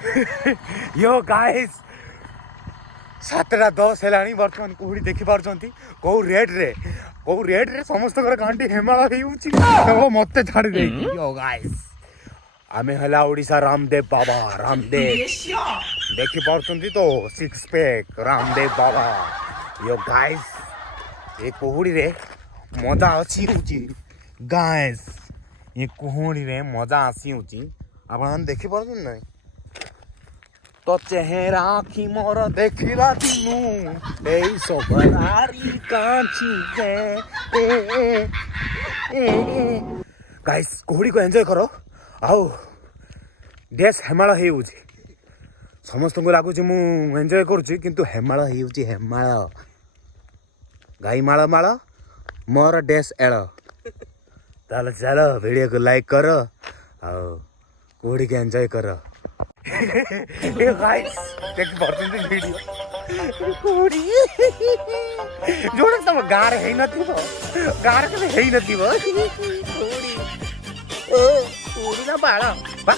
Yo guys 7:10 हेलानी बर्तमान कुहुड़ी देखि पारछंती को रेड रे समस्त गांडी हेमाल हेउची तो मते छाड़ी दे। यो गाइस आमे हला ओडिसा रामदेव बाबा देखि पारछंती तो 6 pack Ramdev Baba. Yo guys ये कुहुड़ी रे मजा अच्छी होची गाइस, ये कुहुड़ी रे मजा आसी होची आपण देखि पारछन नै तो चेहरा की मोर देखिला दिनु ए सोबरारी कांची जे गाइस कुहुड़ी को एंजॉय करो आओ देश हेमाल हेउची समस्त को लागू मु एंजॉय करूची किंतु हेमाल हेउची हेमाल गाई माळ माळ मोर देश एळ ताल चलो वीडियो को लाइक करो आओ कुहुड़ी को एंजॉय करो। ए गाइस देख बर्तन वीडियो कुहुड़ी जोड़ तम गार हे नथिबो गार के हे नथिबो कुहुड़ी ओ कुहुड़ी ना बाळ बा